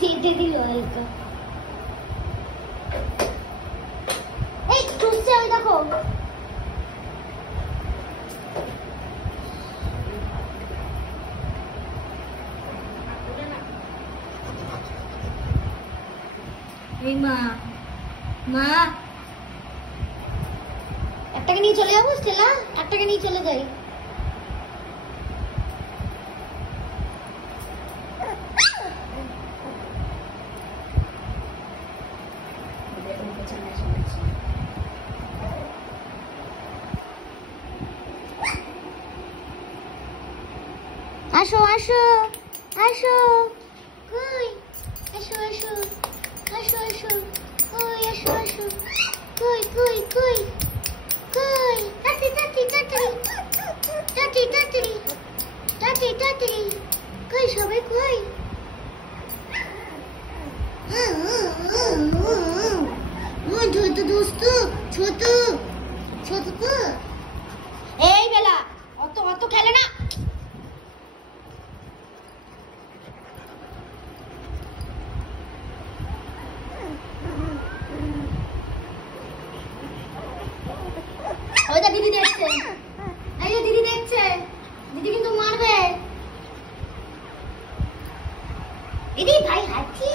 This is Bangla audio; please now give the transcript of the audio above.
চেটে দিল হালকা। এই চুষছে, ওই দেখো। এই মা, মা একটাকে নিয়ে চলে যাবো স্টেলা, একটাকে নিয়ে চলে যাই। আসো আসো আসো, কই আসো আসো আসো আসো, কই আসো আসো, কই কই কই কই, তাড়াতাড়ি তাড়াতাড়ি তাড়াতাড়ি তাড়াতাড়ি তাড়াতাড়ি তাড়াতাড়ি, কই সবাই কই? ছোট দোস্ত, ছোট ছোট তো। এই বেলা অত অত খেলে না। ওইটা দিদি দেখছে, এই যে দিদি দেখছে, দিদি কিন্তু মারবে। দিদি ভাই হাঁটছি।